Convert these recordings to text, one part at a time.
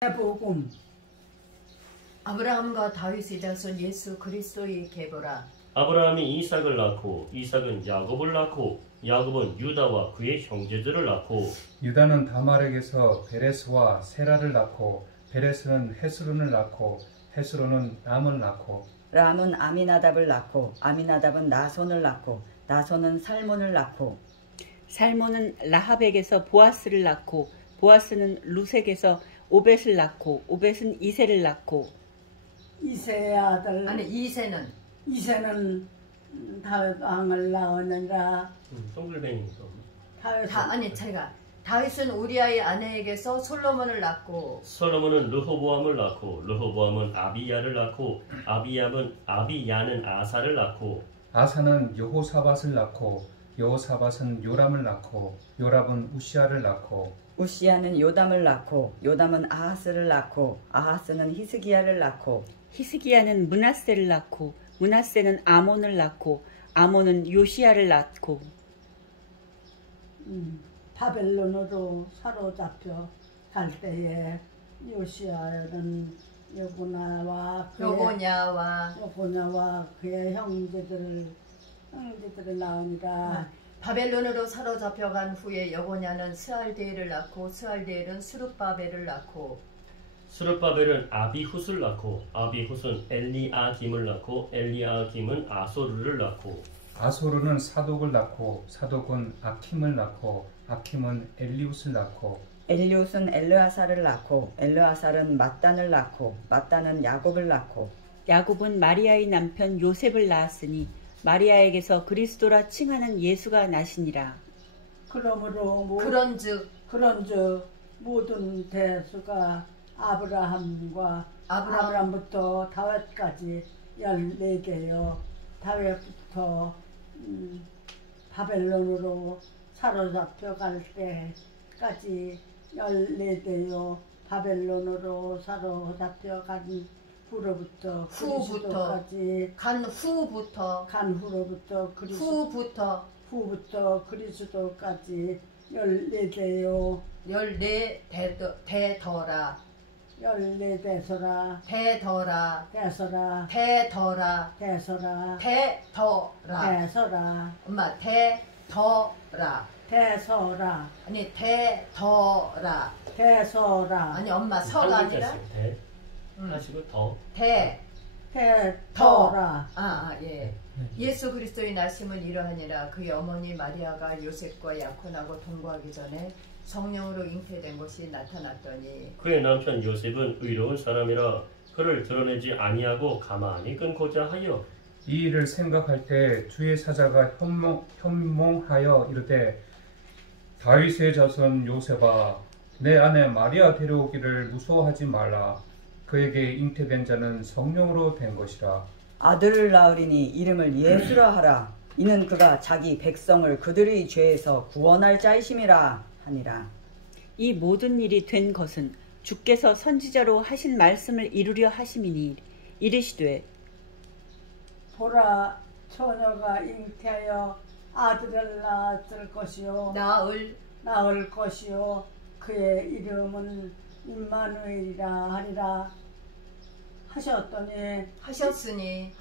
복음. 아브라함과 다윗의 자손 예수 그리스도의 계보라. 아브라함이 이삭을 낳고 이삭은 야곱을 낳고 야곱은 유다와 그의 형제들을 낳고 유다는 다말에게서 베레스와 세라를 낳고 베레스는 헤스론을 낳고 헤스론은 람을 낳고 람은 아미나답을 낳고 아미나답은 나손을 낳고 나손은 살몬을 낳고 살몬은 라합에게서 보아스를 낳고 보아스는 루색에서 오벳을 낳고 오벳은 이세를 낳고 이세의 아들 아니 이세는 다윗 왕을 낳았느니라. 동글뱅이니까. 다윗은 우리아의 아내에게서 솔로몬을 낳고 솔로몬은 르호보암을 낳고 르호보암은 아비야를 낳고 아비야는 아사를 낳고 아사는 여호사밧을 낳고 여호사밧은 요람을 낳고 요람은 우시아를 낳고 우시아는 요담을 낳고 요담은 아하스를 낳고 아하스는 히스기야를 낳고 히스기야는 므낫세를 낳고 므낫세는 아몬을 낳고 아몬은 요시야를 낳고 바벨론으로 사로잡혀 갈 때에 요시야는 여고냐와 그의 형제들을 낳으니라. 바벨론으로 사로잡혀간 후에 여고냐는 스알데엘을 낳고 스알데엘은 스룹바벨을 낳고 스룹바벨은 아비훗을 낳고 아비훗은 엘리아김을 낳고 엘리아김은 아소르를 낳고 아소르는 사독을 낳고 사독은 아킴을 낳고 아킴은 엘리웃을 낳고 엘리웃은 엘르아살을 낳고 엘르아살은 mat단을 낳고 mat단은 야곱을 낳고 야곱은 마리아의 남편 요셉을 낳았으니 마리아에게서 그리스도라 칭하는 예수가 나시니라. 그런즉 모든 대수가 아브라함부터 다윗까지 14개요. 다윗부터 바벨론으로 사로잡혀 갈 때까지 14대요. 바벨론으로 사로잡혀 간 후로부터 그리스도까지 14대요. 14대더라. 엄마 대서라. 아니 대더라. 아니 엄마 서가 아니라 하시고 더 대더라. 예. 예수 그리스도의 나심은 이러하니라. 그의 어머니 마리아가 요셉과 약혼하고 동거하기 전에 성령으로 잉태된 것이 나타났더니 그의 남편 요셉은 의로운 사람이라 그를 드러내지 아니하고 가만히 끊고자 하여 이 일을 생각할 때 주의 사자가 현몽하여 이르되 다윗의 자손 요셉아 내 아내 마리아 데려오기를 무서워하지 말라. 그에게 잉태된 자는 성령으로 된 것이라. 아들을 낳으리니 이름을 예수라 하라. 이는 그가 자기 백성을 그들의 죄에서 구원할 자이심이라 하니라. 이 모든 일이 된 것은 주께서 선지자로 하신 말씀을 이루려 하심이니 이르시되 보라 처녀가 잉태하여 아들을 낳을 것이요 그의 이름은 임마누엘이라 하리라 하셨으니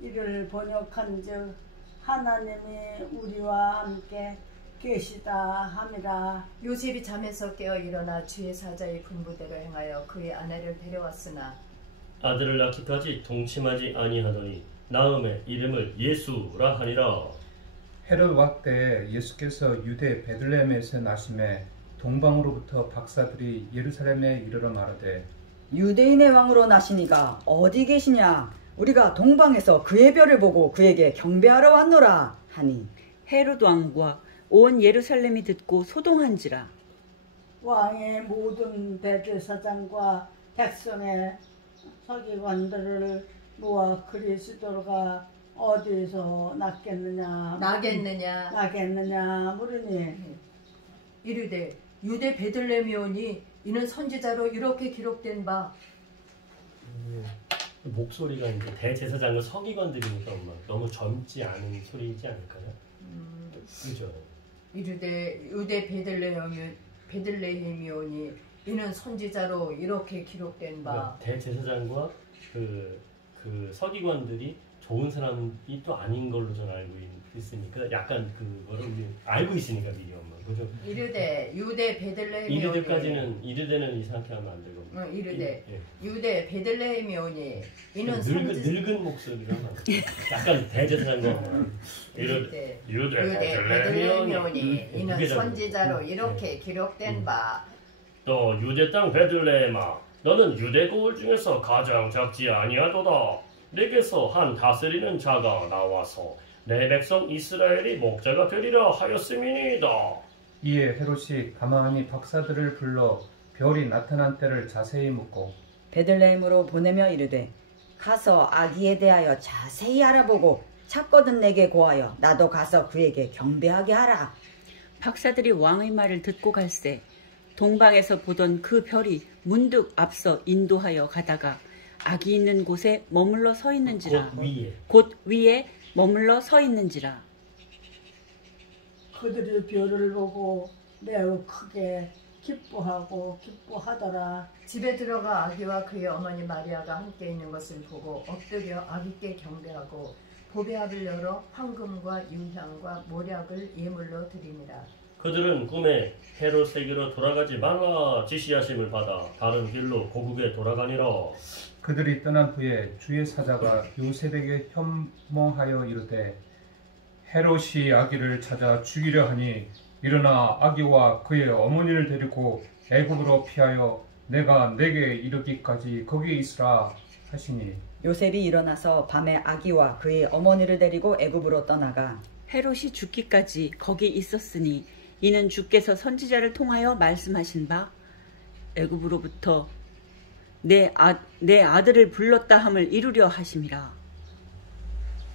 이를 번역한즉 하나님이 우리와 함께 계시다 함이라. 요셉이 잠에서 깨어 일어나 주의 사자의 분부대로 행하여 그의 아내를 데려왔으나 아들을 낳기까지 동침하지 아니하더니 나음에 이름을 예수라 하니라. 헤롯 왕 때 예수께서 유대 베들레헴에서 나심에 동방으로부터 박사들이 예루살렘에 이르러 말하되 유대인의 왕으로 나시니가 어디 계시냐? 우리가 동방에서 그의 별을 보고 그에게 경배하러 왔노라 하니 헤롯 왕과 온 예루살렘이 듣고 소동한지라. 왕의 모든 대제사장과 백성의 서기관들을 모아 그리스도가 어디서 나겠느냐 물으니 이르되 유대 베들레헴이오니 이는 선지자로 이렇게 기록된 바. 목소리가 이제 대제사장과 서기관들이니까 엄마 너무 젊지 않은 소리이지 않을까요? 그죠? 이르되 유대 베들레헴이오니 이는 선지자로 이렇게 기록된 바. 대제사장과 그 서기관들이 좋은 사람이 또 아닌 걸로 저는 알고 있으니까 약간 그거를 우리 알고 있으니까 미리 엄마 그죠? 이르되 유대 베들레헴이 이르되까지는 이르되는 이상하게 하면 안 되고. 이르되 예. 유대 베들레헴이 오니 이는 늙은 목소리로 하면 안 돼. 약간 대제사장과 이르되 유대 베들레헴이 오니 그게 이는 잘 선지자로 모르겠고. 이렇게 기록된 바. 또 유대 땅 베들레헴아 너는 유대 고을 중에서 가장 작지 아니하도다. 내게서 한 다스리는 자가 나와서 내 백성 이스라엘이 목자가 되리라 하였음이니이다. 이에 헤롯이 가만히 박사들을 불러 별이 나타난 때를 자세히 묻고 베들레헴으로 보내며 이르되 가서 아기에 대하여 자세히 알아보고 찾거든 내게 고하여 나도 가서 그에게 경배하게 하라. 박사들이 왕의 말을 듣고 갈새 동방에서 보던 그 별이 문득 앞서 인도하여 가다가 아기 있는 곳에 머물러 서 있는지라. 곧 위에 머물러 서 있는지라. 그들이 별을 보고 매우 크게 기뻐하더라. 집에 들어가 아기와 그의 어머니 마리아가 함께 있는 것을 보고 엎드려 아기께 경배하고 보배합을 열어 황금과 유향과 모략을 예물로 드리니라. 그들은 꿈에 헤롯에게로 돌아가지 말라 지시하심을 받아 다른 길로 고국에 돌아가니라. 그들이 떠난 후에 주의 사자가 요셉에게 현몽하여 이르되 헤롯이 아기를 찾아 죽이려 하니 일어나 아기와 그의 어머니를 데리고 애굽으로 피하여 내가 내게 이르기까지 거기 있으라 하시니 요셉이 일어나서 밤에 아기와 그의 어머니를 데리고 애굽으로 떠나가 헤롯이 죽기까지 거기 있었으니 이는 주께서 선지자를 통하여 말씀하신 바 애굽으로부터 내 아들을 불렀다 함을 이루려 하심이라.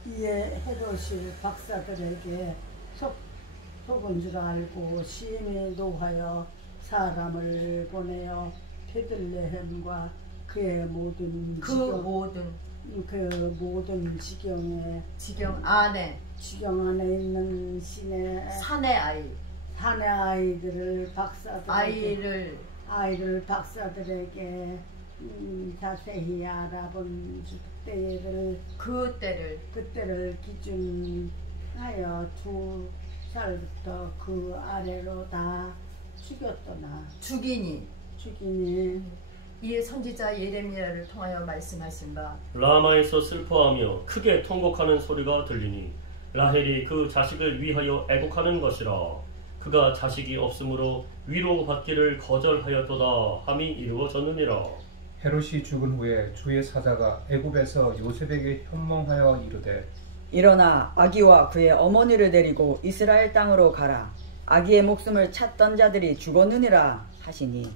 이에 헤롯이 박사들에게 속은 줄 알고 심히 노하여 사람을 보내어 베들레헴과 그의 모든 지경 안에 있는 산의 아이들을 아이를 박사들에게 자세히 알아본 그때를 기준하여 2살부터 그 아래로 다 죽였더나 죽이니 이에 선지자 예레미야를 통하여 말씀하신 바 라마에서 슬퍼하며 크게 통곡하는 소리가 들리니 라헬이 그 자식을 위하여 애곡하는 것이라. 그가 자식이 없으므로 위로받기를 거절하였도다 함이 이루어졌느니라. 헤롯이 죽은 후에 주의 사자가 애굽에서 요셉에게 현몽하여 이르되 일어나 아기와 그의 어머니를 데리고 이스라엘 땅으로 가라. 아기의 목숨을 찾던 자들이 죽었느니라 하시니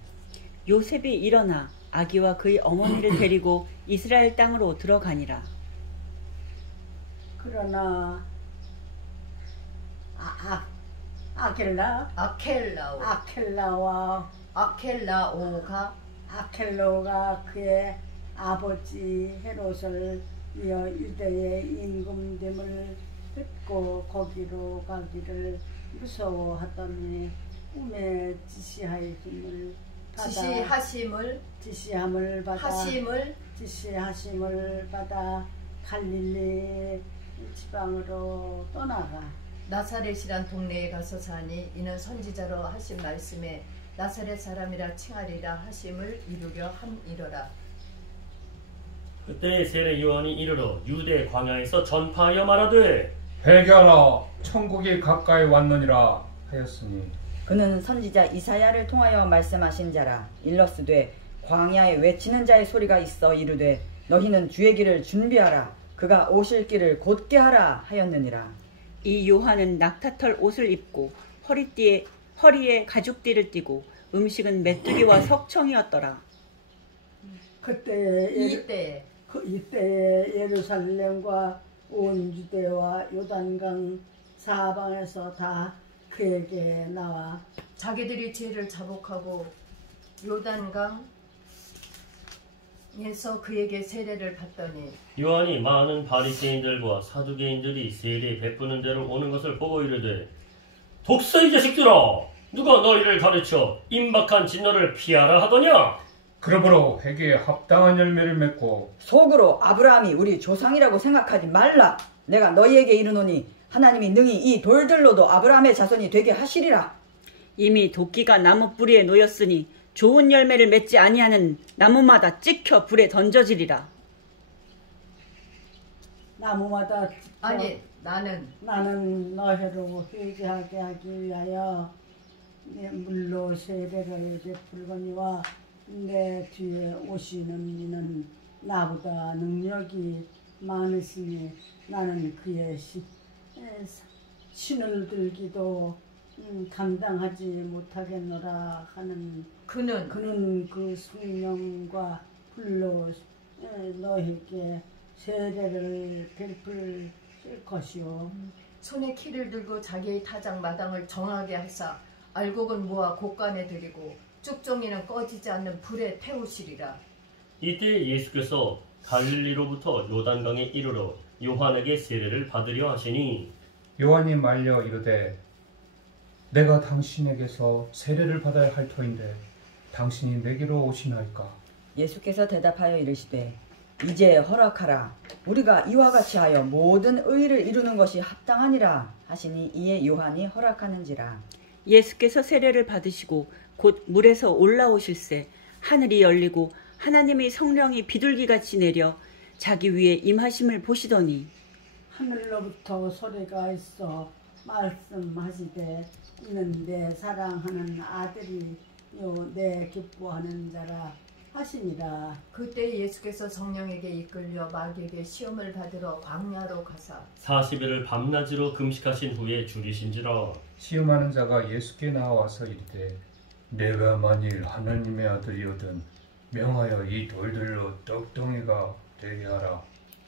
요셉이 일어나 아기와 그의 어머니를 데리고 이스라엘 땅으로 들어가니라. 그러나 아켈라오가 그의 아버지 헤롯을 이어 유대의 임금됨을 듣고 거기로 가기를 무서워하더니 꿈에 지시하심을 받아 갈릴리 지방으로 떠나가 나사렛이란 동네에 가서 사니 이는 선지자로 하신 말씀에 나사렛 사람이라 칭하리라 하심을 이루려 함이러라. 그때 세례 요한이 이르러 유대 광야에서 전파하여 말하되 회개하라 천국이 가까이 왔느니라 하였으니 그는 선지자 이사야를 통하여 말씀하신 자라. 일러스되 광야에 외치는 자의 소리가 있어 이르되 너희는 주의 길을 준비하라. 그가 오실 길을 곧게 하라 하였느니라. 이 요한은 낙타털 옷을 입고 허리에 가죽띠를 띠고 음식은 메뚜기와 석청이었더라. 이때 예루살렘과 온 유대와 요단강 사방에서 다 그에게 나와 자기들이 죄를 자복하고 요단강에서 그에게 세례를 받더니 요한이 많은 바리새인들과 사두개인들이 세례 베푸는 대로 오는 것을 보고 이르되 독사 이 자식들아 누가 너희를 가르쳐 임박한 진노를 피하라 하더냐? 그러므로 회개에 합당한 열매를 맺고 속으로 아브라함이 우리 조상이라고 생각하지 말라. 내가 너희에게 이르노니 하나님이 능히 이 돌들로도 아브라함의 자손이 되게 하시리라. 이미 도끼가 나무 뿌리에 놓였으니 좋은 열매를 맺지 아니하는 나무마다 찍혀 불에 던져지리라. 나무마다 아니 나는 너희로 회개하게 하기 위하여 내 물로 세례를 베풀거니와 내 뒤에 오시는 이는 나보다 능력이 많으시니 나는 그의 신을 들기도 감당하지 못하겠노라 하는 그는 그 성령과 불로 너희에게 세례를 베풀 것이요. 손에 키를 들고 자기의 타작 마당을 정하게 하사 알곡은 모아 곳간에 들이고 쭉종이는 꺼지지 않는 불에 태우시리라. 이때 예수께서 갈릴리로부터 요단강에 이르러 요한에게 세례를 받으려 하시니 요한이 말려 이르되 내가 당신에게서 세례를 받아야 할 터인데 당신이 내게로 오시나이까? 예수께서 대답하여 이르시되 이제 허락하라. 우리가 이와 같이 하여 모든 의를 이루는 것이 합당하니라 하시니 이에 요한이 허락하는지라. 예수께서 세례를 받으시고 곧 물에서 올라오실새 하늘이 열리고 하나님의 성령이 비둘기같이 내려 자기 위에 임하심을 보시더니 하늘로부터 소리가 있어 말씀하시되 이는 내 사랑하는 아들이요 내 기뻐하는 자라 하시니라. 그때 예수께서 성령에게 이끌려 마귀에게 시험을 받으러 광야로 가사 40일을 밤낮으로 금식하신 후에 죽이신지라. 시험하는 자가 예수께 나와서 이르되 내가 만일 하나님의 아들이거든 명하여 이 돌들로 떡덩이가 되게 하라.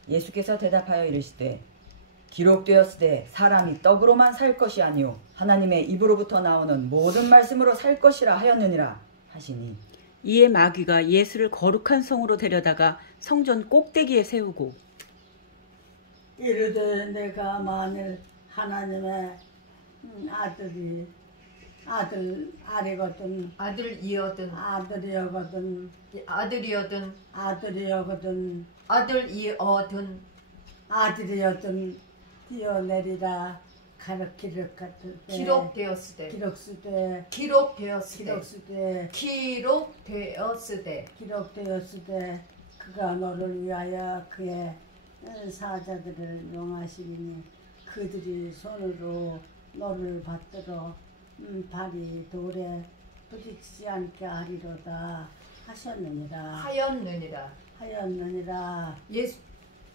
예수께서 대답하여 이르시되 기록되었으되 사람이 떡으로만 살 것이 아니요 하나님의 입으로부터 나오는 모든 말씀으로 살 것이라 하였느니라 하시니 이에 마귀가 예수를 거룩한 성으로 데려다가 성전 꼭대기에 세우고 이르되 내가 만일 하나님의 아들이거든 아들이거든 뛰어내리라. 기록되었으되 그가 너를 위하여 그의 사자들을 명하시리니 그들이 손으로 너를 받들어 발이 돌에 부딪히지 않게 하리로다 하였느니라.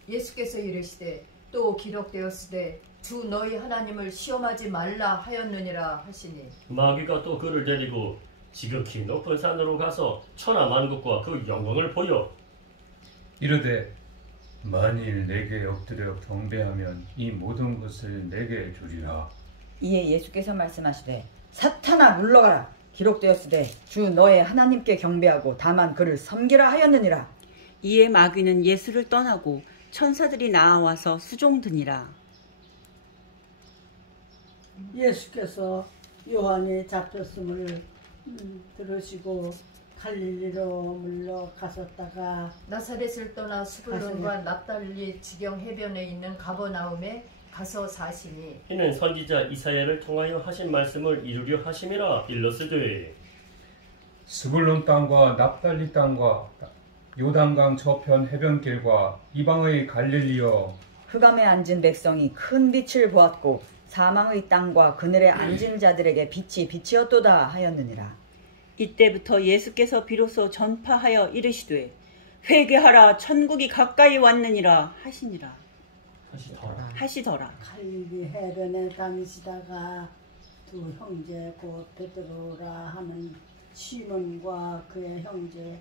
예수께서 이르시되 또 기록되었으되 주 너희 하나님을 시험하지 말라 하였느니라 하시니 마귀가 또 그를 데리고 지극히 높은 산으로 가서 천하 만국과 그 영광을 보여 이르되 만일 내게 엎드려 경배하면 이 모든 것을 내게 주리라. 이에 예수께서 말씀하시되 사탄아 물러가라. 기록되었으되 주 너의 하나님께 경배하고 다만 그를 섬기라 하였느니라. 이에 마귀는 예수를 떠나고 천사들이 나와서 수종드니라. 예수께서 요한이 잡혔음을 들으시고 갈릴리로 물러가셨다가 나사렛을 떠나 수불론과 납달리 지경 해변에 있는 가버나움에 가서 사시니 이는 선지자 이사야를 통하여 하신 말씀을 이루려 하심이라. 일러스되 스불론 땅과 납달리 땅과 요단강 저편 해변길과 이방의 갈릴리여 흑암에 앉은 백성이 큰 빛을 보았고 사망의 땅과 그늘에 앉은 자들에게 빛이 빛이었도다 하였느니라. 이때부터 예수께서 비로소 전파하여 이르시되 회개하라 천국이 가까이 왔느니라 하시더라. 갈릴리 해변에 다니시다가 두 형제 곧 베드로라 하는 시몬과 그의 형제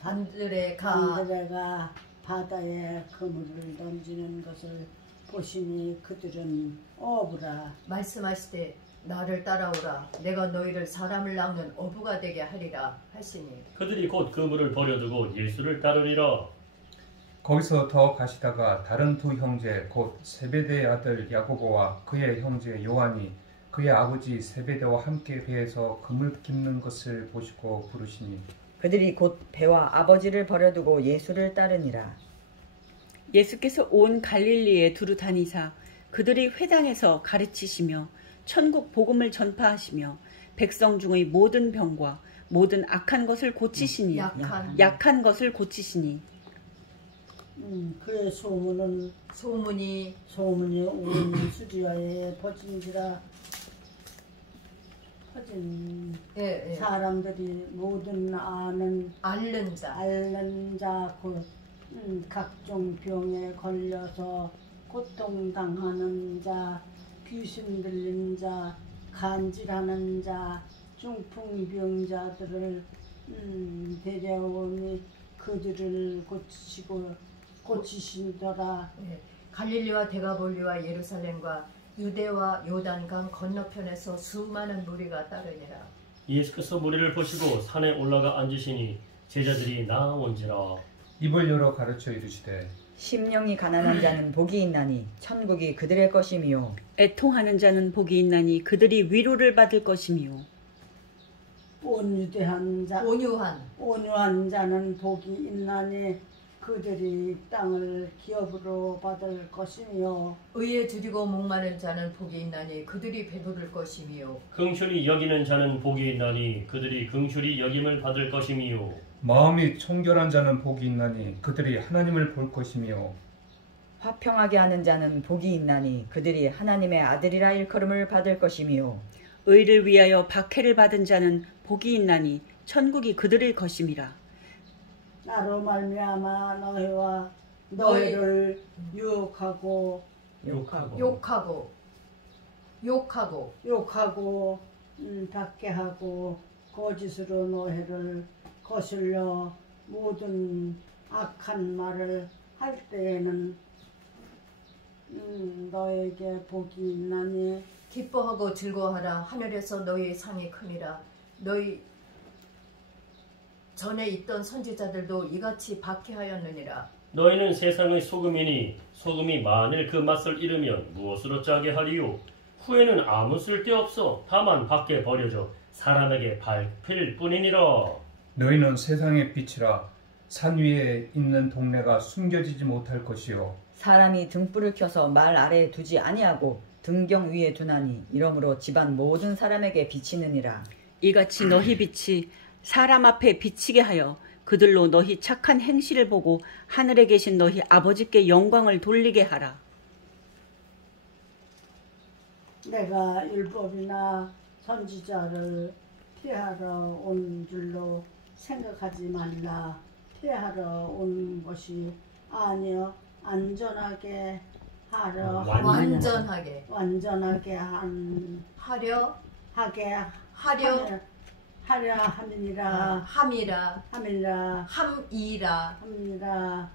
안드레가 바다에 그물을 던지는 것을 보시니 그들은 어부라. 말씀하시되 나를 따라오라. 내가 너희를 사람을 낚는 어부가 되게 하리라 하시니 그들이 곧 그물을 버려두고 예수를 따르리라. 거기서 더 가시다가 다른 두 형제 곧 세베대의 아들 야고보와 그의 형제 요한이 그의 아버지 세베대와 함께 배에서 그물 깁는 것을 보시고 부르시니 그들이 곧 배와 아버지를 버려두고 예수를 따르니라. 예수께서 온 갈릴리에 두루 다니사 그들이 회당에서 가르치시며 천국 복음을 전파하시며 백성 중의 모든 병과 모든 악한 것을 고치시니 약한 것을 고치시니 그의 소문이 온 수리아에 퍼진 사람들이 모든 앓는 자 곧 각종 병에 걸려서 고통당하는 자, 귀신 들린 자, 간질하는 자, 중풍병자들을 데려오니 그들을 고치시더라. 갈릴리와 데가볼리와 예루살렘과 유대와 요단강 건너편에서 수많은 무리가 따르니라. 예수께서 무리를 보시고 산에 올라가 앉으시니 제자들이 나온지라. 입을 열어 가르쳐 이르시되 심령이 가난한 자는 복이 있나니 천국이 그들의 것이미요. 애통하는 자는 복이 있나니 그들이 위로를 받을 것이미요. 온유한 자는 복이 있나니 그들이 땅을 기업으로 받을 것이며 의에 줄이고 목마른 자는 복이 있나니 그들이 배부를 것이며 긍휼히 여기는 자는 복이 있나니 그들이 긍휼히 여김을 받을 것이며 마음이 청결한 자는 복이 있나니 그들이 하나님을 볼 것이며 화평하게 하는 자는 복이 있나니 그들이 하나님의 아들이라 일컬음을 받을 것이며 의를 위하여 박해를 받은 자는 복이 있나니 천국이 그들의 것임이라. 나로 말미암아 너희를 유혹하고 박해하고 거짓으로 너희를 거슬려 모든 악한 말을 할 때에는 너에게 복이 있나니 기뻐하고 즐거워하라. 하늘에서 너희의 상이 크니라. 너희 전에 있던 선지자들도 이같이 박해하였느니라. 너희는 세상의 소금이니 소금이 만일 그 맛을 잃으면 무엇으로 짜게 하리요? 후에는 아무 쓸데없어 다만 밖에 버려져 사람에게 밟힐 뿐이니라. 너희는 세상의 빛이라. 산 위에 있는 동네가 숨겨지지 못할 것이요 사람이 등불을 켜서 말 아래에 두지 아니하고 등경 위에 두나니 이러므로 집안 모든 사람에게 비치느니라. 이같이 너희 빛이 사람 앞에 비치게 하여 그들로 너희 착한 행실을 보고 하늘에 계신 너희 아버지께 영광을 돌리게 하라. 내가 율법이나 선지자를 피하러 온 줄로 생각하지 말라. 피하러 온 것이 아니요 안전하게 하려 함이라.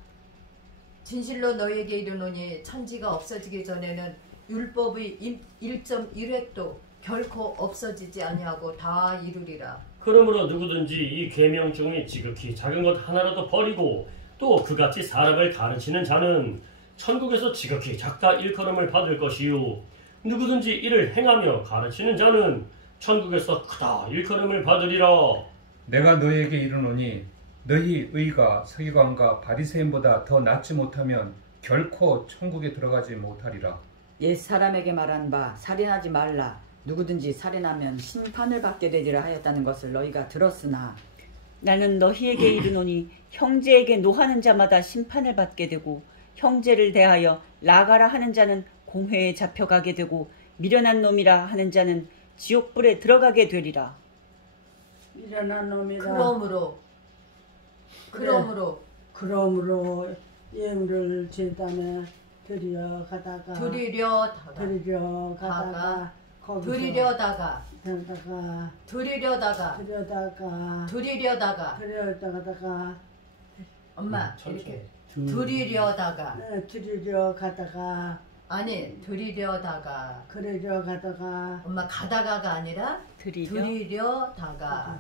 진실로 너희에게 이르노니 천지가 없어지기 전에는 율법의 1.1획도 결코 없어지지 아니하고 다 이루리라. 그러므로 누구든지 이 계명 중에 지극히 작은 것 하나라도 버리고 또 그같이 사람을 가르치는 자는 천국에서 지극히 작다 일컬음을 받을 것이요 누구든지 이를 행하며 가르치는 자는 천국에서 크다 일컬음을 받으리라. 내가 너희에게 이르노니 너희 의가 서기관과 바리새인보다 더 낫지 못하면 결코 천국에 들어가지 못하리라. 옛 사람에게 말한 바 살인하지 말라. 누구든지 살인하면 심판을 받게 되리라 하였다는 것을 너희가 들었으나 나는 너희에게 이르노니 형제에게 노하는 자마다 심판을 받게 되고 형제를 대하여 나가라 하는 자는 공회에 잡혀가게 되고 미련한 놈이라 하는 자는 지옥불에 들어가게 되리라. 미련한 놈이라. 그러므로 예물을 제단에 들여가다가 엄마 이렇게 들이려다가 엄마 가다가가 아니라 들이려다가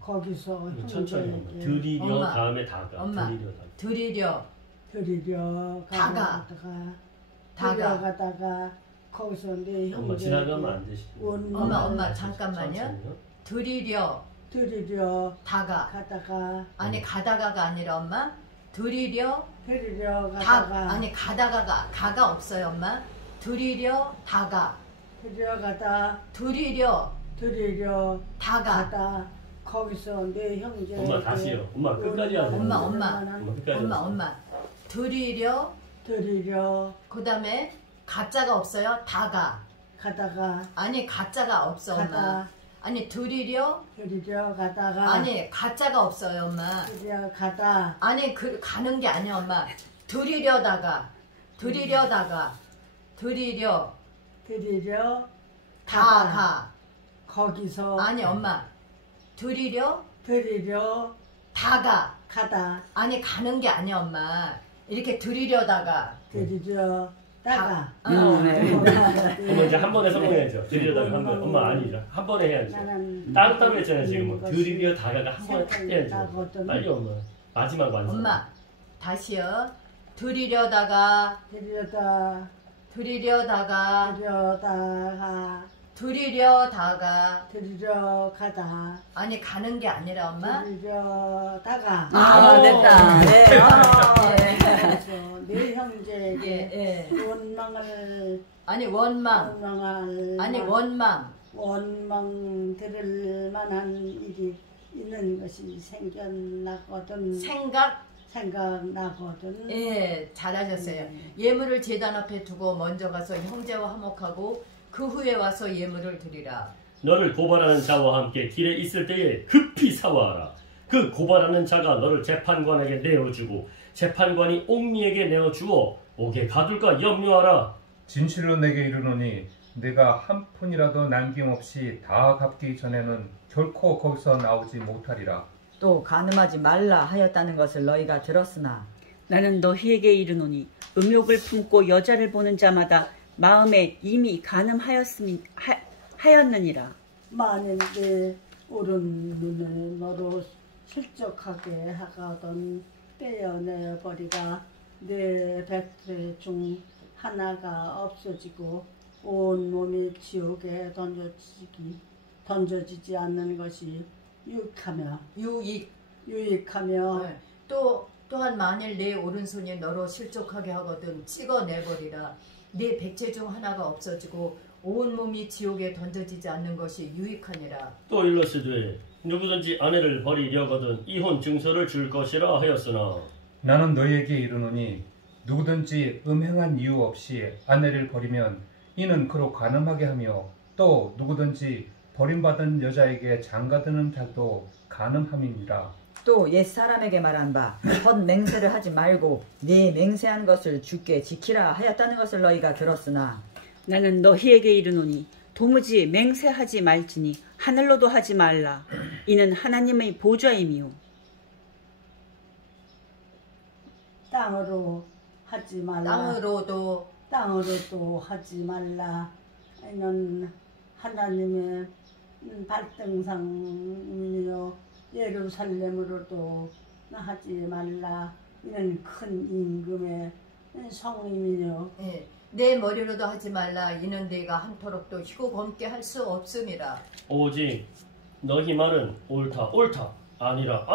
거기서 천천히 들이려 다음에 다가 엄마 들이려다가 거기서 내 엄마 형제 지나가면 안 되시. 엄마 잠깐만요. 드리려 가다가 아니 가다가가 아니라 엄마 드리려 가다가 아니 가가 없어요 엄마. 드리려 다가 드리려 다가 거기서 내 형제 엄마 다시요. 엄마 끝까지 하세요. 엄마 드리려 그다음에 가짜가 없어요. 가다가 아니 가짜가 없어 엄마. 아니 드리려 가다가 아니 가짜가 없어요 엄마. 가다 아니 가는 게 아니야 엄마. 드리려다가 다가 거기서 아니 엄마 드리려 다가 가다 아니 가는 게 아니야 엄마. 이렇게 드리려다가 다가 엄마 이제 한 번에 성공해야죠. 드리려다가 한 번. 엄마 아니죠. 한 번에 해야죠. 따로따로 했잖아요 지금. 드리려 다가가 한 번에 탁 해야죠. 빨리 엄마. 마지막 완성. 엄마 다시요. 드리려다가 들여가다 아니 가는 게 아니라 엄마. 들여다가 됐다. 네. 그래서 내 형제에게 원망을 아니 원망 아니 원망 들을 만한 일이 있는 것이 생각나거든. 생각나거든. 예, 잘하셨어요. 예물을 제단 앞에 두고 먼저 가서 형제와 화목하고 그 후에 와서 예물을 드리라. 너를 고발하는 자와 함께 길에 있을 때에 급히 사와하라. 그 고발하는 자가 너를 재판관에게 내어주고 재판관이 옥리에게 내어주어 옥에 가둘까 염려하라. 진실로 내게 이르노니 내가 한 푼이라도 남김없이 다 갚기 전에는 결코 거기서 나오지 못하리라. 또 간음하지 말라 하였다는 것을 너희가 들었으나 나는 너희에게 이르노니 음욕을 품고 여자를 보는 자마다 마음에 이미 하였느니라. 만일 내 오른 눈을 너로 실족하게 하거든 떼어내버리가 내 백세 중 하나가 없어지고 온 몸이 지옥에 던져지지 않는 것이 유익하며 네. 또한 만일 내 오른손이 너로 실족하게 하거든 찍어내버리라. 네 백체 중 하나가 없어지고 온 몸이 지옥에 던져지지 않는 것이 유익하니라. 또 일러스되 누구든지 아내를 버리려거든 이혼 증서를 줄 것이라 하였으나 나는 너희에게 이르노니 누구든지 음행한 이유 없이 아내를 버리면 이는 그로 간음하게 하며 또 누구든지 버림받은 여자에게 장가드는 자도 간음함이니라. 또 옛사람에게 말한 바 헛맹세를 하지 말고 네 맹세한 것을 주께 지키라 하였다는 것을 너희가 들었으나 나는 너희에게 이르노니 도무지 맹세하지 말지니 하늘로도 하지 말라. 이는 하나님의 보좌임이요 땅으로 하지 말라. 땅으로도 하지 말라. 이는 하나님의 발등상이요 예루살렘으로도 하지 말라. 이는 큰 임금의 성임이요. 예. 내 머리로도 하지 말라. 이는 네가 한토록도 희고 검게 할 수 없음이라. 오직 너희 말은 옳다 아니라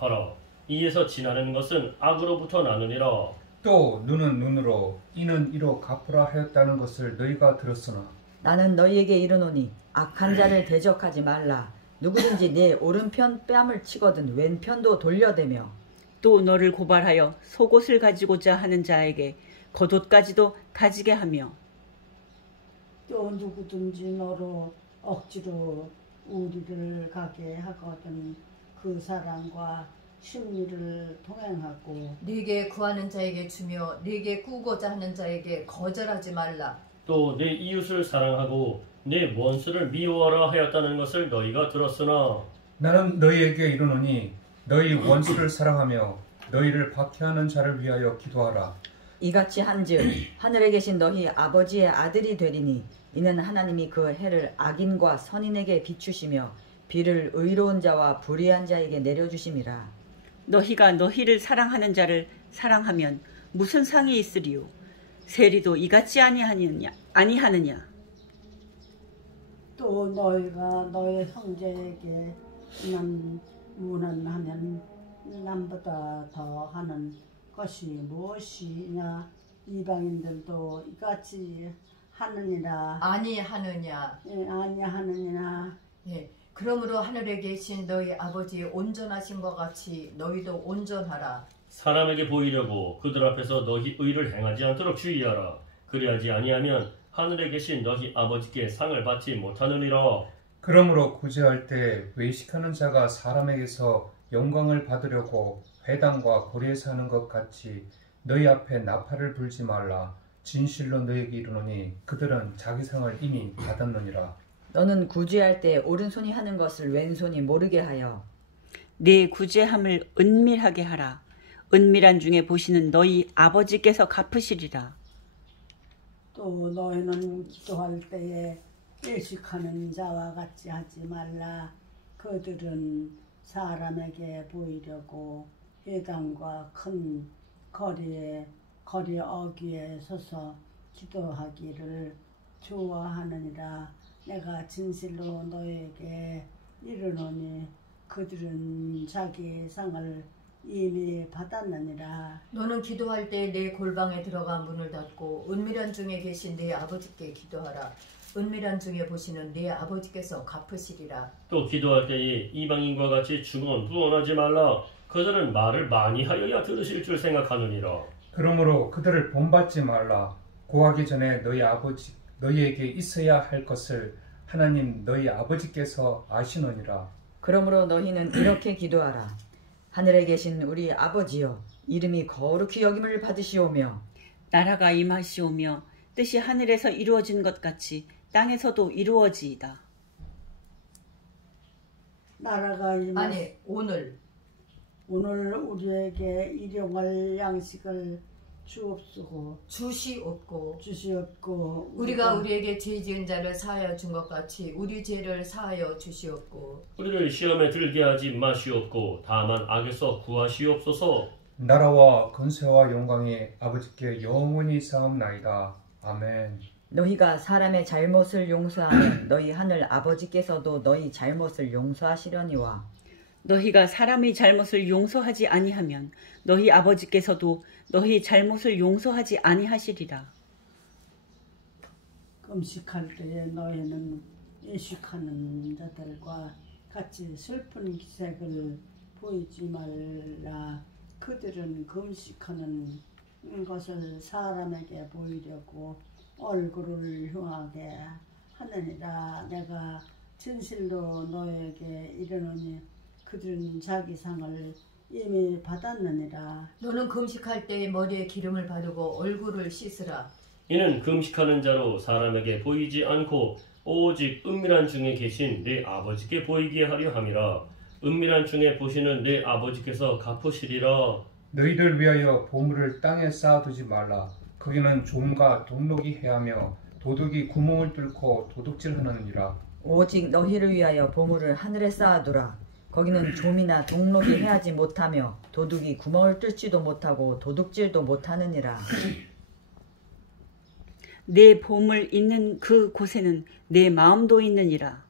하라. 이에서 지나는 것은 악으로부터 나느니라. 또 눈은 눈으로 이는 이로 갚으라 하였다는 것을 너희가 들었으나 나는 너희에게 이르노니 악한 자를 대적하지 말라. 누구든지 내 오른편 뺨을 치거든 왼편도 돌려대며 또 너를 고발하여 속옷을 가지고자 하는 자에게 겉옷까지도 가지게 하며 또 누구든지 너로 억지로 우리를 가게 하거든 그 사람과 심리를 동행하고 네게 구하는 자에게 주며 네게 꾸고자 하는 자에게 거절하지 말라. 또 내 이웃을 사랑하고 내 원수를 미워하라 하였다는 것을 너희가 들었으나 나는 너희에게 이르노니 너희 원수를 사랑하며 너희를 박해하는 자를 위하여 기도하라. 이같이 한즉 하늘에 계신 너희 아버지의 아들이 되리니 이는 하나님이 그 해를 악인과 선인에게 비추시며 비를 의로운 자와 불의한 자에게 내려주심이라. 너희가 너희를 사랑하는 자를 사랑하면 무슨 상이 있으리요. 세리도 이같이 아니하느냐. 또 너희가 너희 형제에게 무난하면 남보다 더 하는 것이 무엇이냐. 이방인들도 이같이 하느니라. 아니하느냐. 예, 아니하느니라. 예. 그러므로 하늘에 계신 너희 아버지 온전하신 것 같이 너희도 온전하라. 사람에게 보이려고 그들 앞에서 너희 의를 행하지 않도록 주의하라. 그리하지 아니하면 하늘에 계신 너희 아버지께 상을 받지 못하느니라. 그러므로 구제할 때 외식하는 자가 사람에게서 영광을 받으려고 회당과 거리에서 하는 것 같이 너희 앞에 나팔을 불지 말라. 진실로 너희에게 이르노니 그들은 자기 상을 이미 받았느니라. 너는 구제할 때 오른손이 하는 것을 왼손이 모르게 하여 네 구제함을 은밀하게 하라. 은밀한 중에 보시는 너희 아버지께서 갚으시리라. 또 너희는 기도할 때에 일식하는 자와 같이 하지 말라. 그들은 사람에게 보이려고 회당과 큰 거리 어귀에 서서 기도하기를 좋아하느니라. 내가 진실로 너에게 이르노니 그들은 자기 상을 이미 받았느니라. 너는 기도할 때 내 골방에 들어가 문을 닫고 은밀한 중에 계신 네 아버지께 기도하라. 은밀한 중에 보시는 네 아버지께서 갚으시리라. 또 기도할 때에 이방인과 같이 중언부언하지 말라. 그들은 말을 많이 하여야 들으실 줄 생각하느니라. 그러므로 그들을 본받지 말라. 고하기 전에 너희에게 있어야 할 것을 하나님 너희 아버지께서 아시느니라. 그러므로 너희는 이렇게 기도하라. 하늘에 계신 우리 아버지여, 이름이 거룩히 여김을 받으시오며 나라가 임하시오며 뜻이 하늘에서 이루어진 것 같이 땅에서도 이루어지이다. 나라가 아니 오늘 우리에게 일용할 양식을 주시옵고 우리가 우리에게 죄 지은 자를 사하여 준 것 같이 우리 죄를 사하여 주시옵고 우리를 시험에 들게 하지 마시옵고 다만 악에서 구하시옵소서. 나라와 권세와 영광이 아버지께 영원히 쌓옵나이다. 아멘. 너희가 사람의 잘못을 용서하면 너희 하늘 아버지께서도 너희 잘못을 용서하시려니와 너희가 사람의 잘못을 용서하지 아니하면 너희 아버지께서도 너희 잘못을 용서하지 아니하시리라. 금식할 때에 너희는 외식하는 자들과 같이 슬픈 기색을 보이지 말라. 그들은 금식하는 것을 사람에게 보이려고 얼굴을 흉하게 하느니라. 내가 진실로 너에게 이르노니 그들은 자기 상을 이미 받았느니라. 너는 금식할 때 머리에 기름을 바르고 얼굴을 씻으라. 이는 금식하는 자로 사람에게 보이지 않고 오직 은밀한 중에 계신 내 아버지께 보이게 하려 함이라. 은밀한 중에 보시는 내 아버지께서 갚으시리라. 너희를 위하여 보물을 땅에 쌓아두지 말라. 거기는 좀과 동록이 해하며 도둑이 구멍을 뚫고 도둑질하느니라. 오직 너희를 위하여 보물을 하늘에 쌓아두라. 거기는 좀이나 동록이 해하지 못하며 도둑이 구멍을 뚫지도 못하고 도둑질도 못하느니라. 내 보물 있는 그 곳에는 내 마음도 있느니라.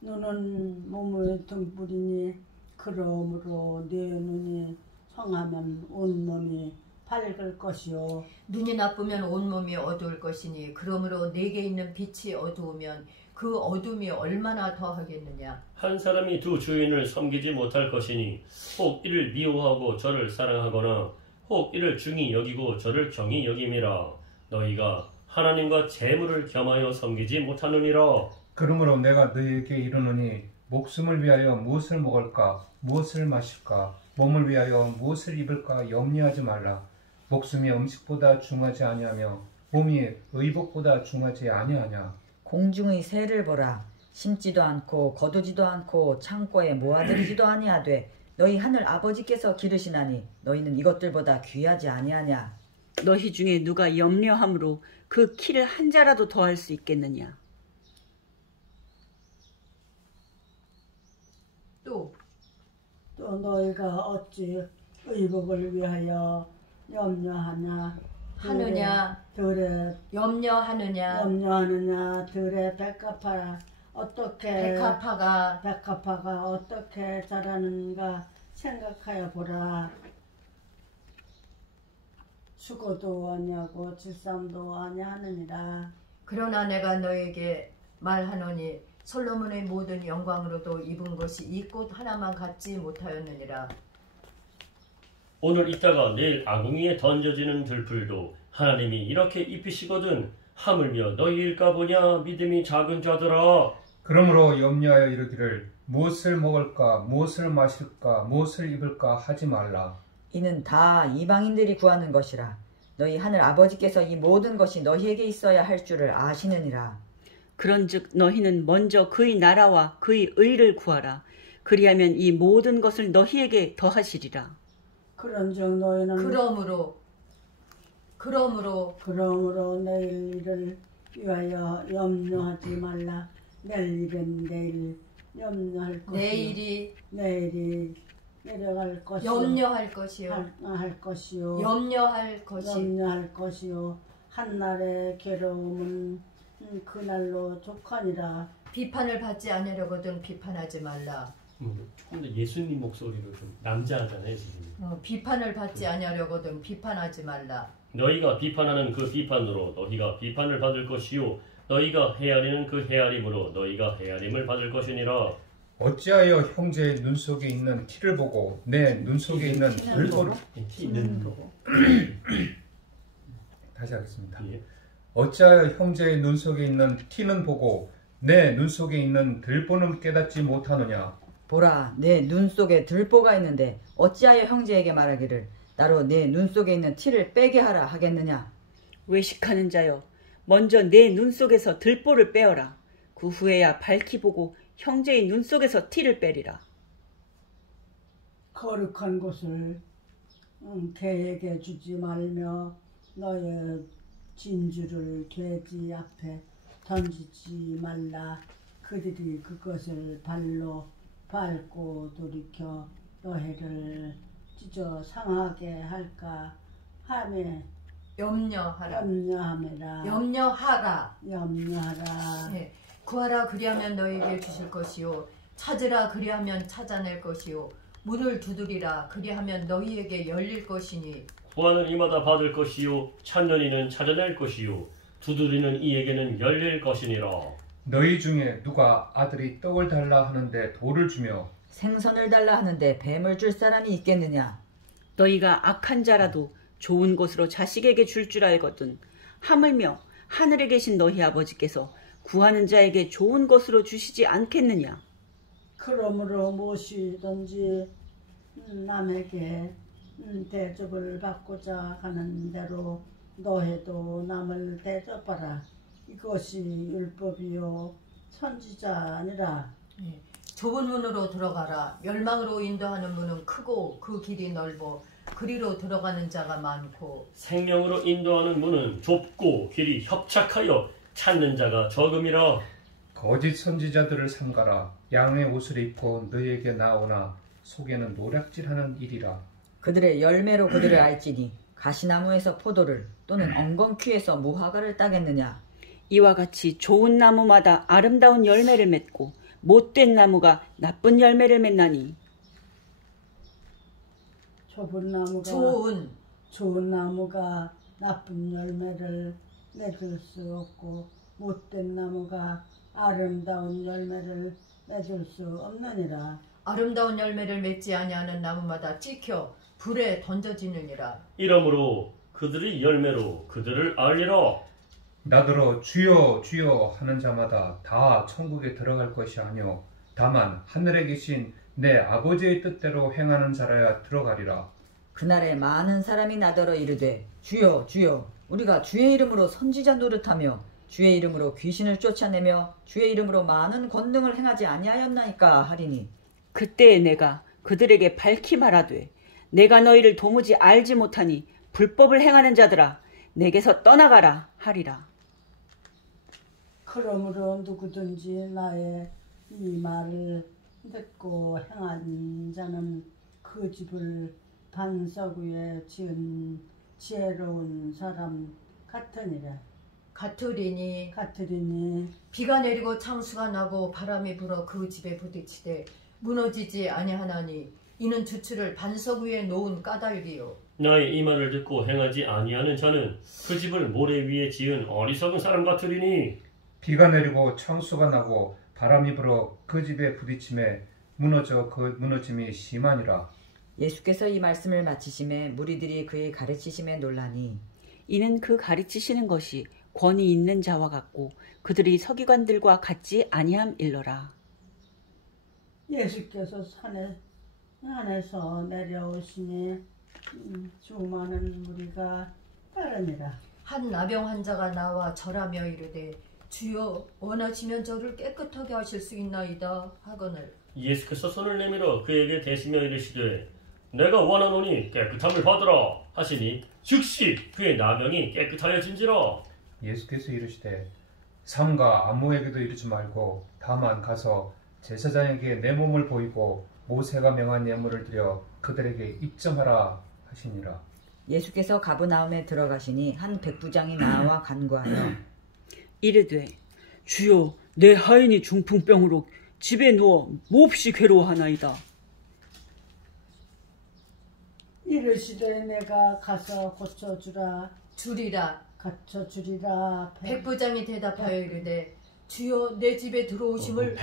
너는 몸의 등불이니 그러므로 내 눈이 성하면 온몸이 밝을 것이요 눈이 나쁘면 온몸이 어두울 것이니 그러므로 내게 있는 빛이 어두우면 그 어둠이 얼마나 더하겠느냐. 한 사람이 두 주인을 섬기지 못할 것이니 혹 이를 미워하고 저를 사랑하거나 혹 이를 중히 여기고 저를 경히 여김이라. 너희가 하나님과 재물을 겸하여 섬기지 못하느니라. 그러므로 내가 너희에게 이르노니 목숨을 위하여 무엇을 먹을까 무엇을 마실까 몸을 위하여 무엇을 입을까 염려하지 말라. 목숨이 음식보다 중하지 아니하며 몸이 의복보다 중하지 아니하냐. 공중의 새를 보라. 심지도 않고 거두지도 않고 창고에 모아들이지도 아니하되 너희 하늘 아버지께서 기르시나니 너희는 이것들보다 귀하지 아니하냐. 너희 중에 누가 염려함으로 그 키를 한 자라도 더할 수 있겠느냐. 또 너희가 어찌 의복을 위하여 염려하냐. 하느냐 들에 염려하느냐 염려하느냐 들에 백합화 어떻게 백합화가 어떻게 자라는가 생각하여 보라. 수고도 아니하고 질삼도 아니하느니라. 그러나 내가 너에게 말하노니 솔로몬의 모든 영광으로도 입은 것이 이 꽃 하나만 갖지 못하였느니라. 오늘 있다가 내일 아궁이에 던져지는 들풀도 하나님이 이렇게 입히시거든 하물며 너희일까 보냐 믿음이 작은 자들아. 그러므로 염려하여 이르기를 무엇을 먹을까 무엇을 마실까 무엇을 입을까 하지 말라. 이는 다 이방인들이 구하는 것이라. 너희 하늘 아버지께서 이 모든 것이 너희에게 있어야 할 줄을 아시느니라. 그런즉 너희는 먼저 그의 나라와 그의 의를 구하라. 그리하면 이 모든 것을 너희에게 더하시리라. 그런즉 너희는 그러므로 내일 일을 위하여 염려하지 말라. 내일 일은 내일 염려할 것이요. 내일이 내려갈 것이요. 염려할 것이요. 한날의 괴로움은 그날로 족하니라. 비판을 받지 않으려거든 비판하지 말라. 조금 더 예수님 목소리로 좀 남자잖아요 지금. 비판을 받지 않으려거든 비판하지 말라. 너희가 비판하는 그 비판으로 너희가 비판을 받을 것이요 너희가 헤아리는 그 헤아림으로 너희가 헤아림을 받을 것이니라. 어찌하여 형제의 눈 속에 있는 티를 보고 내 눈 속에 있는 들보를 다시 하겠습니다. 예. 어찌하여 형제의 눈 속에 있는 티는 보고 내 눈 속에 있는 들보는 깨닫지 못하느냐. 보라, 내 눈 속에 들보가 있는데 어찌하여 형제에게 말하기를 나로 내 눈 속에 있는 티를 빼게 하라 하겠느냐. 외식하는 자여, 먼저 내 눈 속에서 들보를 빼어라. 그 후에야 밝히 보고 형제의 눈 속에서 티를 빼리라. 거룩한 것을 개에게 주지 말며 너의 진주를 돼지 앞에 던지지 말라. 그들이 그것을 발로 밟고 돌이켜 너희를 찢어 상하게 할까 하며 염려하라. 네. 구하라 그리하면 너희에게 주실 것이요 찾으라 그리하면 찾아낼 것이요 문을 두드리라 그리하면 너희에게 열릴 것이니 구하는 이마다 받을 것이요 찾는 이는 찾아낼 것이요 두드리는 이에게는 열릴 것이니라. 너희 중에 누가 아들이 떡을 달라 하는데 돌을 주며 생선을 달라 하는데 뱀을 줄 사람이 있겠느냐. 너희가 악한 자라도 좋은 것으로 자식에게 줄 줄 알거든 하물며 하늘에 계신 너희 아버지께서 구하는 자에게 좋은 것으로 주시지 않겠느냐. 그러므로 무엇이든지 남에게 대접을 받고자 하는 대로 너희도 남을 대접하라. 이것이 율법이요 선지자니라. 좁은 문으로 들어가라. 멸망으로 인도하는 문은 크고 그 길이 넓어 그리로 들어가는 자가 많고 생명으로 인도하는 문은 좁고 길이 협착하여 찾는 자가 적음이라. 거짓 선지자들을 삼가라. 양의 옷을 입고 너희에게 나오나 속에는 노략질하는 일이라. 그들의 열매로 그들을 알지니 가시나무에서 포도를 또는 엉겅퀴에서 무화과를 따겠느냐. 이와 같이 좋은 나무마다 아름다운 열매를 맺고 못된 나무가 나쁜 열매를 맺나니. 좋은 나무가 나쁜 열매를 맺을 수 없고 못된 나무가 아름다운 열매를 맺을 수 없느니라. 아름다운 열매를 맺지 아니하는 나무마다 찍혀 불에 던져지느니라. 이러므로 그들의 열매로 그들을 알리라. 나더러 주여 주여 하는 자마다 다 천국에 들어갈 것이 아니오 다만 하늘에 계신 내 아버지의 뜻대로 행하는 자라야 들어가리라. 그날에 많은 사람이 나더러 이르되 주여 주여 우리가 주의 이름으로 선지자 노릇하며 주의 이름으로 귀신을 쫓아내며 주의 이름으로 많은 권능을 행하지 아니하였나이까 하리니. 그때에 내가 그들에게 밝히 말하되 내가 너희를 도무지 알지 못하니 불법을 행하는 자들아 내게서 떠나가라 하리라. 그러므로 누구든지 나의 이 말을 듣고 행한 자는 그 집을 반석 위에 지은 지혜로운 사람 같으니라. 같으리니 비가 비가 내리고 창수가 나고 바람이 불어 그 집에 부딪히되 무너지지 아니하나니 이는 주추를 반석 위에 놓은 까닭이요. 나의 이 말을 듣고 행하지 아니하는 자는 그 집을 모래 위에 지은 어리석은 사람 같으리니 비가 내리고 창수가 나고 바람이 불어 그 집에 부딪힘에 무너져 그 무너짐이 심하니라. 예수께서 이 말씀을 마치심에 무리들이 그의 가르치심에 놀라니 이는 그 가르치시는 것이 권위 있는 자와 같고 그들이 서기관들과 같지 아니함 일러라. 예수께서 산에서 내려오시니 수많은 무리가 따르니라. 한 나병 환자가 나와 절하며 이르되 주여 원하시면 저를 깨끗하게 하실 수 있나이다 하거늘 예수께서 손을 내밀어 그에게 대시며 이르시되 내가 원하노니 깨끗함을 받으라 하시니 즉시 그의 나병이 깨끗하여진지라. 예수께서 이르시되 삼가 아무에게도 이르지 말고 다만 가서 제사장에게 내 몸을 보이고 모세가 명한 예물을 드려 그들에게 입점하라 하시니라. 예수께서 가브나움에 들어가시니 한 백부장이 나와 간구하여 이르되 주여 내 하인이 중풍병으로 집에 누워 몹시 괴로워하나이다. 이르시되 내가 가서 주리라. 고쳐주리라. 백부장이 대답하여 이르되 주여 내 집에 들어오심을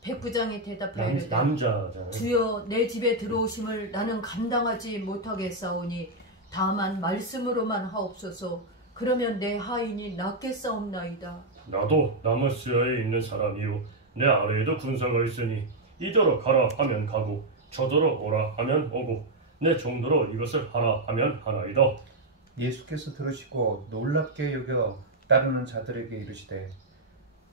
백부장이 대답하여 이르되 남자잖아요. 주여 내 집에 들어오심을 나는 감당하지 못하겠사오니 다만 말씀으로만 하옵소서. 그러면 내 하인이 낫겠사옵나이다. 나도 다마스야에 있는 사람이요 내 아래에도 군사가 있으니 이더러 가라 하면 가고 저더러 오라 하면 오고 내 종도로 이것을 하라 하면 하나이다. 예수께서 들으시고 놀랍게 여겨 따르는 자들에게 이르시되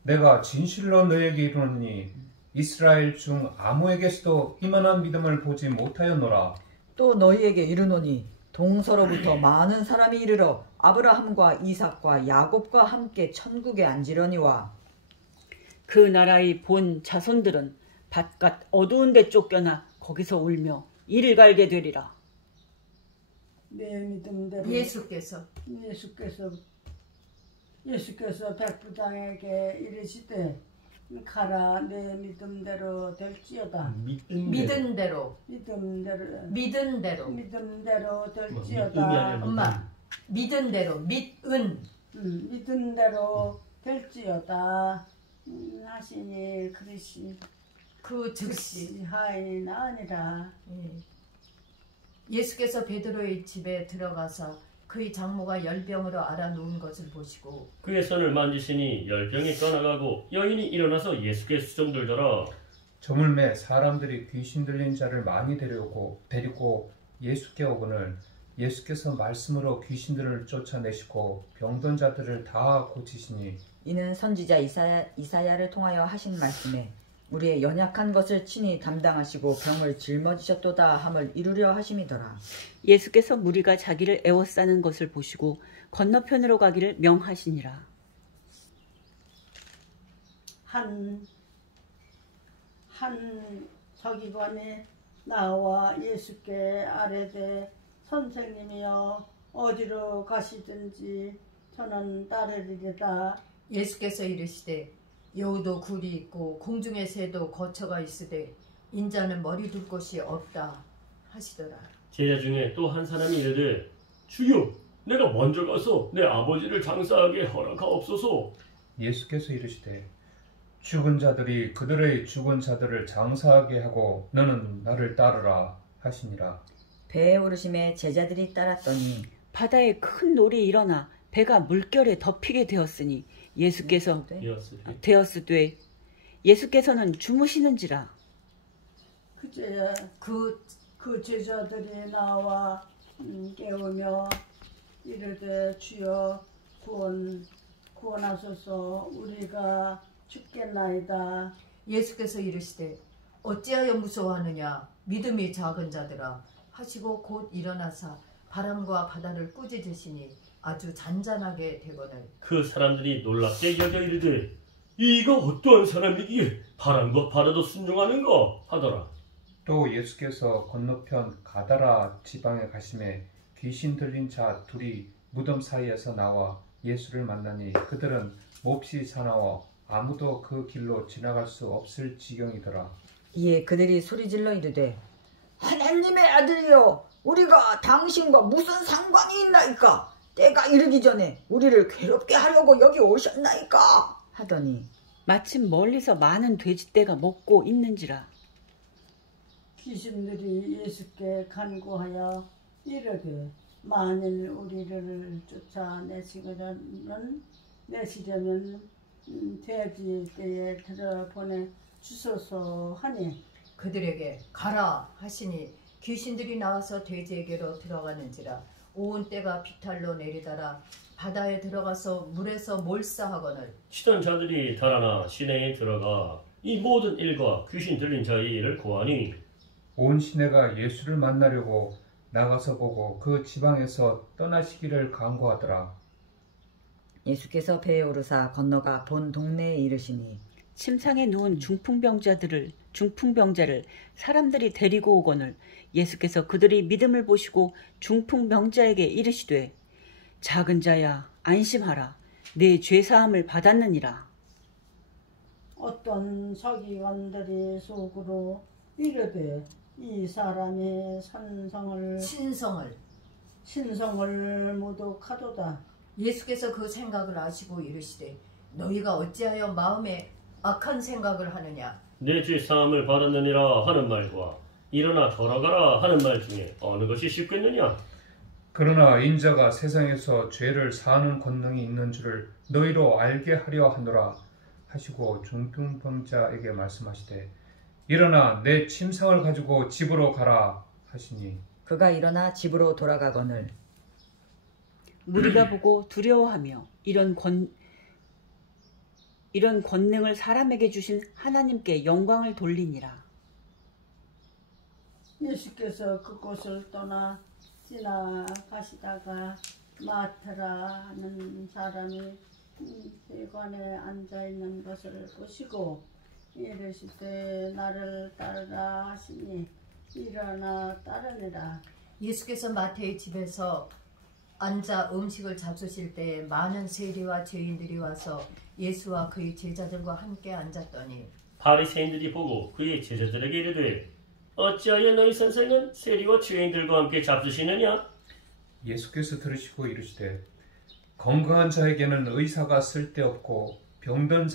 내가 진실로 너에게 이르노니 이스라엘 중 아무에게서도 이만한 믿음을 보지 못하였노라. 또 너희에게 이르노니 동서로부터 많은 사람이 이르러 아브라함과 이삭과 야곱과 함께 천국에 앉으려니와 그 나라의 본 자손들은 바깥 어두운 데 쫓겨나 거기서 울며 이를 갈게 되리라. 내 믿음대로 예수께서 백부장에게 이르시되 가라 내 믿음대로 될지어다. 믿은 대로 될지어다. 엄마 믿은 대로 믿은 대로 될지어다 하시니 그릇이 그 즉시 하인이 아니라. 예수께서 베드로의 집에 들어가서 그의 장모가 열병으로 앓아누운 것을 보시고 그의 손을 만지시니 열병이 떠나가고 여인이 일어나서 예수께 수종들더라. 저물매 사람들이 귀신 들린 자를 많이 데리고 예수께 오거늘 예수께서 말씀으로 귀신들을 쫓아내시고 병든 자들을 다 고치시니 이는 선지자 이사야를 통하여 하신 말씀에 우리의 연약한 것을 친히 담당하시고 병을 짊어지셨도다 함을 이루려 하심이더라. 예수께서 무리가 자기를 애워싸는 것을 보시고 건너편으로 가기를 명하시니라. 한 서기관이 나와 예수께 아뢰되 선생님이여 어디로 가시든지 저는 따르리이다. 예수께서 이르시되 여우도 굴이 있고 공중의 새도 거처가 있으되 인자는 머리 둘 곳이 없다 하시더라. 제자 중에 또 한 사람이 이르되 주여 내가 먼저 가서 내 아버지를 장사하게 허락하옵소서. 예수께서 이르시되 죽은 자들이 그들의 죽은 자들을 장사하게 하고 너는 나를 따르라 하시니라. 배에 오르심에 제자들이 따랐더니 바다에 큰 놀이 일어나 배가 물결에 덮이게 되었으니 되었으되 예수께서는 주무시는지라. 그제 그 제자들이 나와 깨우며 이르되 주여 구원하소서 우리가 죽겠나이다. 예수께서 이르시되 어찌하여 무서워하느냐 믿음이 작은 자들아 하시고 곧 일어나사 바람과 바다를 꾸짖으시니 아주 잔잔하게 되거늘 그 사람들이 놀랍게 여겨 이르되 이가 어떠한 사람이기에 바람과 바다도 순종하는가 하더라. 또 예수께서 건너편 가다라 지방에 가심에 귀신 들린 자 둘이 무덤 사이에서 나와 예수를 만나니 그들은 몹시 사나워 아무도 그 길로 지나갈 수 없을 지경이더라. 이에 그들이 소리질러 이르되 하나님의 아들이여 우리가 당신과 무슨 상관이 있나이까? 때가 이르기 전에 우리를 괴롭게 하려고 여기 오셨나이까? 하더니 마침 멀리서 많은 돼지떼가 먹고 있는지라. 귀신들이 예수께 간구하여 이르되 만일 우리를 쫓아내시려면 돼지떼에 들어보내 주소서 하니 그들에게 가라 하시니 귀신들이 나와서 돼지에게로 들어가는지라. 온 때가 비탈로 내리다라 바다에 들어가서 물에서 몰사하거늘 치던 자들이 달아나 시내에 들어가 이 모든 일과 귀신 들린 자의 일을 고하니 온 시내가 예수를 만나려고 나가서 보고 그 지방에서 떠나시기를 간구하더라. 예수께서 배에 오르사 건너가 본 동네에 이르시니 침상에 누운 중풍병자를 사람들이 데리고 오거늘 예수께서 그들이 믿음을 보시고 중풍병자에게 이르시되 작은 자야 안심하라 내 죄사함을 받았느니라. 어떤 서기관들이 속으로 이르되 이 사람의 신성을 모독하도다. 예수께서 그 생각을 아시고 이르시되 너희가 어찌하여 마음에 악한 생각을 하느냐. 내 죄사함을 받았느니라 하는 말과 일어나 돌아가라 하는 말 중에 어느 것이 쉽겠느냐. 그러나 인자가 세상에서 죄를 사하는 권능이 있는 줄을 너희로 알게 하려 하노라 하시고 중풍병자에게 말씀하시되 일어나 내 침상을 가지고 집으로 가라 하시니 그가 일어나 집으로 돌아가거늘 무리가 보고 두려워하며 이런 권능을 사람에게 주신 하나님께 영광을 돌리니라. 예수께서 그곳을 떠나 지나가시다가 마트라 하는 사람이 세관에 앉아있는 것을 보시고 이르시되 나를 따르라 하시니 일어나 따르니라. 예수께서 마태의 집에서 앉아 음식을 잡수실 때에 많은 세리와 죄인들이 와서 예수와 그의 제자들과 함께 앉았더니 바리새인들이 보고 그의 제자들에게 이르되 어찌하여 너희 선생은 세리와 죄인들과 함께 잡수시느냐? 예수께서 들으시고 이르시되 건강한 자에게는 의사가 쓸데없고 병든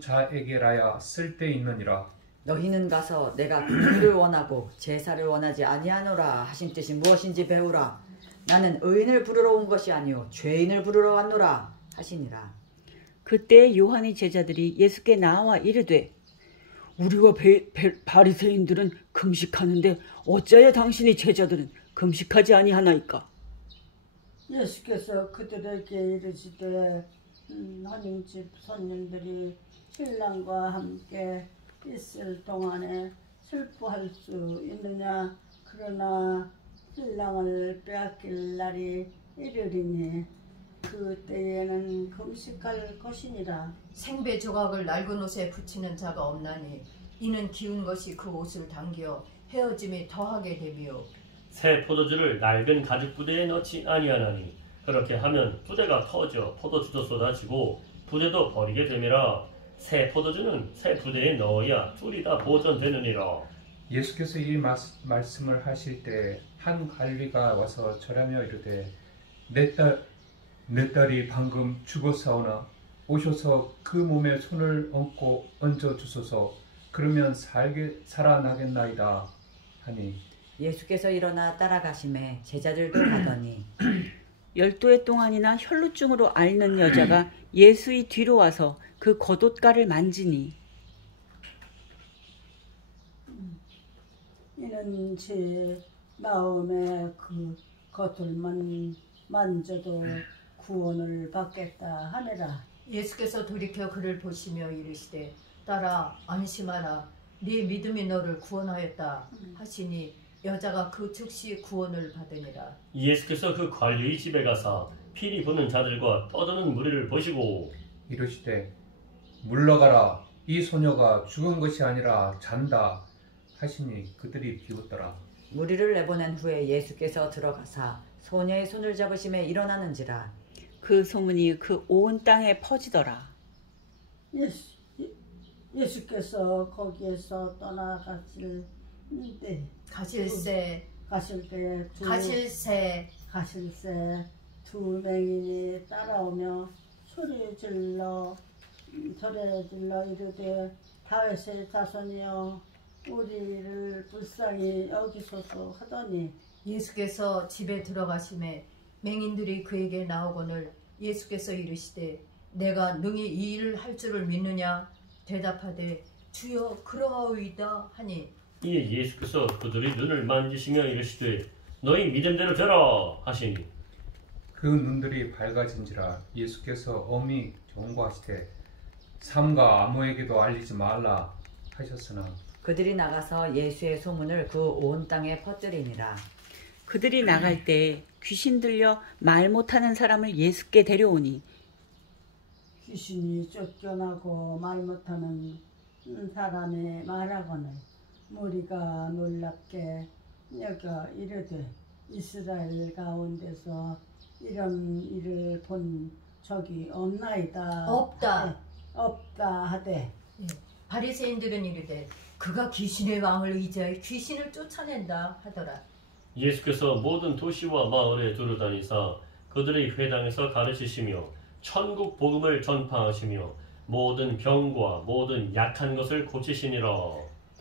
자에게라야 쓸데있느니라. 너희는 가서 내가 긍휼을 원하고 제사를 원하지 아니하노라 하신 뜻이 무엇인지 배우라. 나는 의인을 부르러 온 것이 아니요 죄인을 부르러 왔노라 하시니라. 그때 요한의 제자들이 예수께 나와 이르되 우리와 바리새인들은 금식하는데 어찌하여 당신의 제자들은 금식하지 아니하나이까? 예수께서 그들에게 이르시되 하님집 손님들이 신랑과 함께 있을 동안에 슬퍼할 수 있느냐? 그러나 신랑을 빼앗길 날이 이르리니 그때에는 금식할 것이니라. 생배 조각을 낡은 옷에 붙이는 자가 없나니 이는 기운 것이 그 옷을 당겨 헤어짐이 더하게 되며 새 포도주를 낡은 가죽 부대에 넣지 아니하나니 그렇게 하면 부대가 터져 포도주도 쏟아지고 부대도 버리게 되미라. 새 포도주는 새 부대에 넣어야 둘이 다 보존되느니라. 예수께서 이 말씀을 하실 때 한 관리가 와서 절하며 이르되 내 딸이 방금 죽었사오나 오셔서 그 몸에 손을 얹어 주소서. 그러면 살아나겠나이다 하니 예수께서 일어나 따라가심에 제자들도 가더니 12해 동안이나 혈루증으로 앓는 여자가 예수의 뒤로 와서 그 겉옷가를 만지니 이는 제 마음에 그 겉을만 만져도 구원을 받겠다 하느라. 예수께서 돌이켜 그를 보시며 이르시되 딸아 안심하라 네 믿음이 너를 구원하였다 하시니 여자가 그 즉시 구원을 받으니라. 예수께서 그 관리의 집에 가사 피리 부는 자들과 떠드는 무리를 보시고 이르시되 물러가라 이 소녀가 죽은 것이 아니라 잔다 하시니 그들이 비웃더라. 무리를 내보낸 후에 예수께서 들어가사 소녀의 손을 잡으심에 일어나는지라. 그 소문이 그 온 땅에 퍼지더라. 예수께서 거기에서 떠나가실 때 가실새 두 맹인이 따라오며 소리 질러 이르되 다윗의 자손이여 우리를 불쌍히 여기소서 하더니 예수께서 집에 들어가심에 맹인들이 그에게 나오거늘 예수께서 이르시되 내가 능히 이 일을 할 줄을 믿느냐 대답하되 주여 그러하오이다 하니 이에 예수께서 그들의 눈을 만지시며 이르시되 너희 믿음대로 되라 하시니 그 눈들이 밝아진지라. 예수께서 엄히 경고하시되 삼가 아무에게도 알리지 말라 하셨으나 그들이 나가서 예수의 소문을 그 온 땅에 퍼뜨리니라. 그들이 나갈 때 귀신 들려 말 못하는 사람을 예수께 데려오니 귀신이 쫓겨나고 말 못하는 사람이 말하거늘 무리가 놀랍게 여겨 이르되 이스라엘 가운데서 이런 일을 본 적이 없나이다. 없다 하되 바리새인들은 이르되 그가 귀신의 왕을 의지하여 귀신을 쫓아낸다 하더라. 예수께서 모든 도시와 마을에 두루다니사 그들의 회당에서 가르치시며 천국 복음을 전파하시며 모든 병과 모든 약한 것을 고치시니라.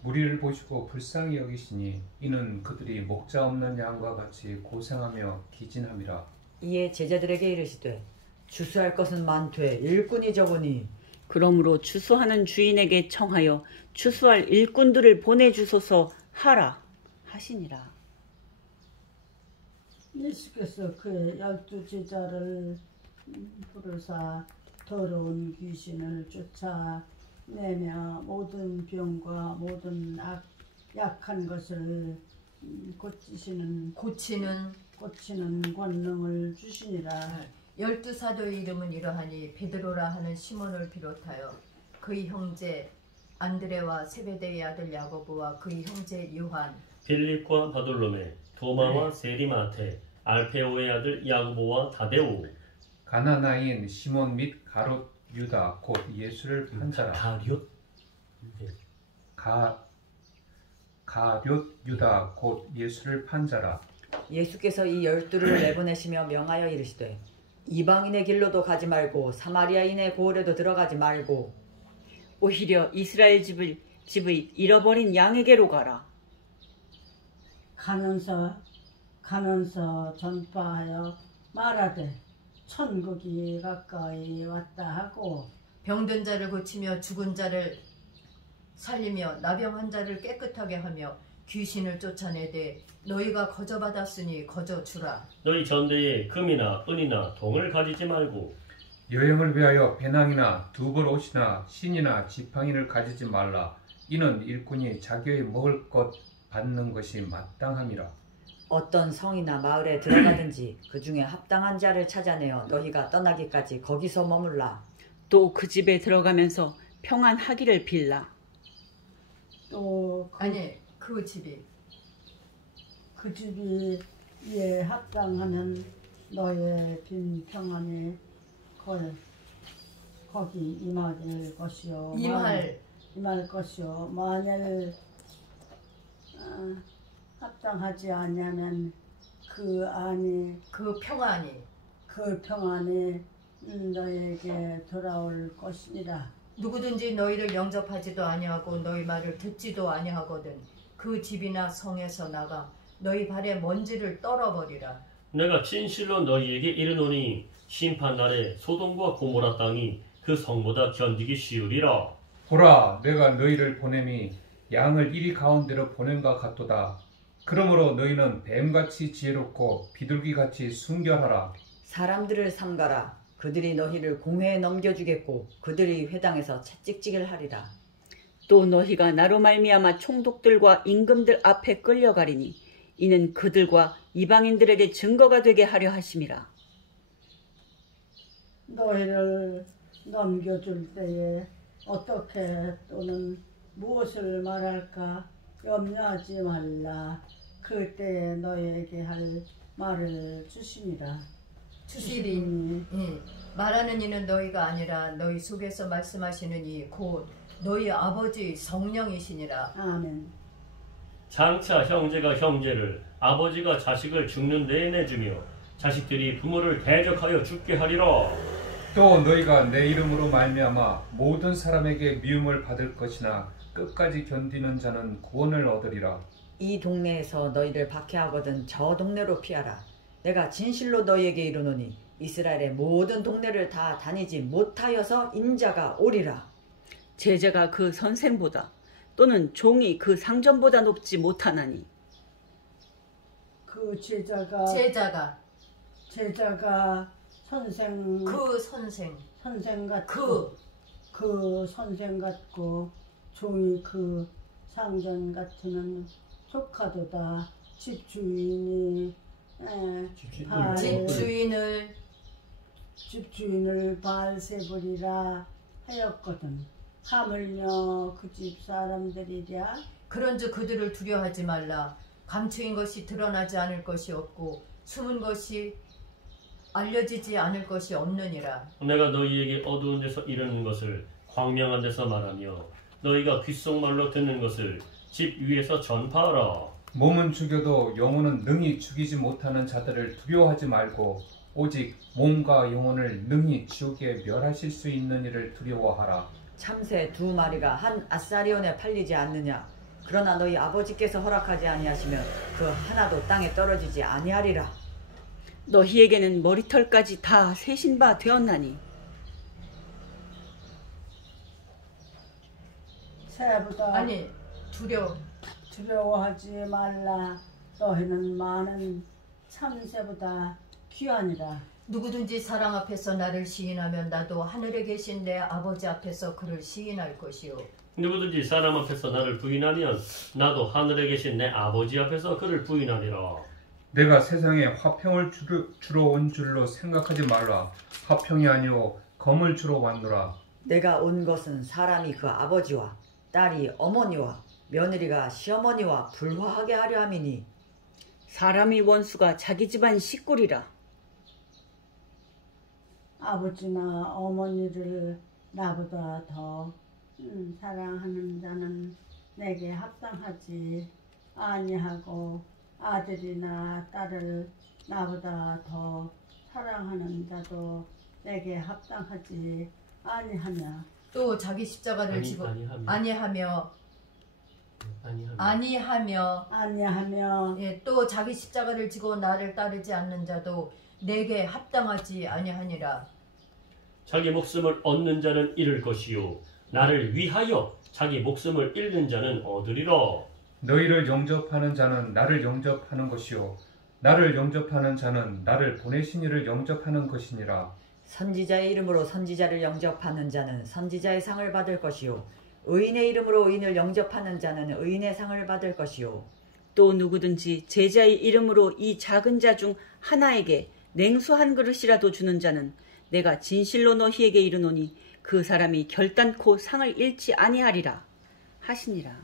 무리를 보시고 불쌍히 여기시니 이는 그들이 목자 없는 양과 같이 고생하며 기진함이라. 이에 제자들에게 이르시되 주수할 것은 많되 일꾼이 적으니 그러므로 주수하는 주인에게 청하여 주수할 일꾼들을 보내주소서 하라 하시니라. 예수께서 그의 12 제자를 부르사 더러운 귀신을 쫓아내며 모든 병과 모든 약한 것을 고치는 권능을 주시니라. 12사도의 이름은 이러하니 베드로라 하는 시몬을 비롯하여 그의 형제 안드레와 세베대의 아들 야고보와 그의 형제 요한 빌립과 바돌로메 도마와 세리마테 알페오의 아들 야고보와 다데오 가나나인 시몬 및 가롯 유다 곧 예수를 판 자라. 가롯 유다 곧 예수를 판 자라. 예수께서 이 12를 내보내시며 명하여 이르시되 이방인의 길로도 가지 말고 사마리아인의 고을에도 들어가지 말고 오히려 이스라엘 집의 잃어버린 양에게로 가라. 가면서 전파하여 말하되 천국이 가까이 왔다 하고 병든 자를 고치며 죽은 자를 살리며 나병한 자를 깨끗하게 하며 귀신을 쫓아내되 너희가 거저받았으니 거저주라. 너희 전대에 금이나 은이나 동을 가지지 말고 여행을 위하여 배낭이나 두벌 옷이나 신이나 지팡이를 가지지 말라. 이는 일꾼이 자기의 먹을 것 받는 것이 마땅함이라. 어떤 성이나 마을에 들어가든지 그 중에 합당한 자를 찾아내어 너희가 떠나기까지 거기서 머물라. 또 그 집에 들어가면서 평안하기를 빌라. 또 그 집이 이에 합당하면 너의 빈 평안이 거기 임할 것이요 만일 합당하지 않으면 그 평안이 너에게 돌아올 것이니라. 누구든지 너희를 영접하지도 아니하고 너희 말을 듣지도 아니하거든 그 집이나 성에서 나가 너희 발에 먼지를 떨어버리라. 내가 진실로 너희에게 이르노니 심판날에 소돔과 고모라 땅이 그 성보다 견디기 쉬우리라. 보라, 내가 너희를 보냄이 양을 이리 가운데로 보낸과 같도다. 그러므로 너희는 뱀같이 지혜롭고 비둘기같이 순결하라. 사람들을 삼가라. 그들이 너희를 공회에 넘겨주겠고 그들이 회당에서 채찍질을 하리라. 또 너희가 나로 말미암아 총독들과 임금들 앞에 끌려가리니 이는 그들과 이방인들에게 증거가 되게 하려 하심이라. 너희를 넘겨줄 때에 어떻게 또는 무엇을 말할까 염려하지 말라. 그때 너희에게 할 말을 주시니라. 주시리. 말하는 이는 너희가 아니라 너희 속에서 말씀하시는 이 곧 너희 아버지 성령이시니라. 아멘. 장차 형제가 형제를 아버지가 자식을 죽는 데에 내주며 자식들이 부모를 대적하여 죽게 하리라. 또 너희가 내 이름으로 말미암아 모든 사람에게 미움을 받을 것이나 끝까지 견디는 자는 구원을 얻으리라. 이 동네에서 너희를 박해하거든 저 동네로 피하라. 내가 진실로 너희에게 이르노니 이스라엘의 모든 동네를 다 다니지 못하여서 인자가 오리라. 제자가 그 선생보다 또는 종이 그 상전보다 높지 못하나니 그 제자가 선생 그 선생 선생 같고 그 선생 같고 종이 그 상전 같으면 조카도다. 집주인이 집주인을 바알세불이라 하였거든. 하물며 그 집 사람들이랴. 그런즉 그들을 두려워하지 말라. 감추인 것이 드러나지 않을 것이 없고 숨은 것이 알려지지 않을 것이 없느니라. 내가 너희에게 어두운 데서 이르는 것을 광명한 데서 말하며 너희가 귓속말로 듣는 것을 집 위에서 전파하라. 몸은 죽여도 영혼은 능히 죽이지 못하는 자들을 두려워하지 말고 오직 몸과 영혼을 능히 지옥에 멸하실 수 있는 이를 두려워하라. 참새 2마리가 한 아사리온에 팔리지 않느냐. 그러나 너희 아버지께서 허락하지 아니하시면 그 하나도 땅에 떨어지지 아니하리라. 너희에게는 머리털까지 다 세신 바 되었나니 새보다 아니 두려워하지 말라. 너희는 많은 참새보다 귀하니라. 누구든지 사랑 앞에서 나를 시인하면 나도 하늘에 계신 내 아버지 앞에서 그를 시인할 것이요. 누구든지 사람 앞에서 나를 부인하면 나도 하늘에 계신 내 아버지 앞에서 그를 부인하리라. 내가 세상에 화평을 주러 온 줄로 생각하지 말라. 화평이 아니오 검을 주러 왔노라. 내가 온 것은 사람이 그 아버지와 딸이 어머니와 며느리가 시어머니와 불화하게 하려 함이니 사람이 원수가 자기 집안 식구리라. 아버지나 어머니를 나보다 더 사랑하는 자는 내게 합당하지 아니하고 아들이나 딸을 나보다 더 사랑하는 자도 내게 합당하지 아니하며 또 자기 십자가를 지고 아니하며 또 자기 십자가를 지고 나를 따르지 않는 자도 내게 합당하지 아니하니라. 자기 목숨을 얻는 자는 잃을 것이요 나를 위하여 자기 목숨을 잃는 자는 얻으리라. 너희를 영접하는 자는 나를 영접하는 것이요 나를 영접하는 자는 나를 보내신 이를 영접하는 것이니라. 선지자의 이름으로 선지자를 영접하는 자는 선지자의 상을 받을 것이요 의인의 이름으로 의인을 영접하는 자는 의인의 상을 받을 것이요 또 누구든지 제자의 이름으로 이 작은 자 중 하나에게 냉수 한 그릇이라도 주는 자는 내가 진실로 너희에게 이르노니 그 사람이 결단코 상을 잃지 아니하리라 하시니라.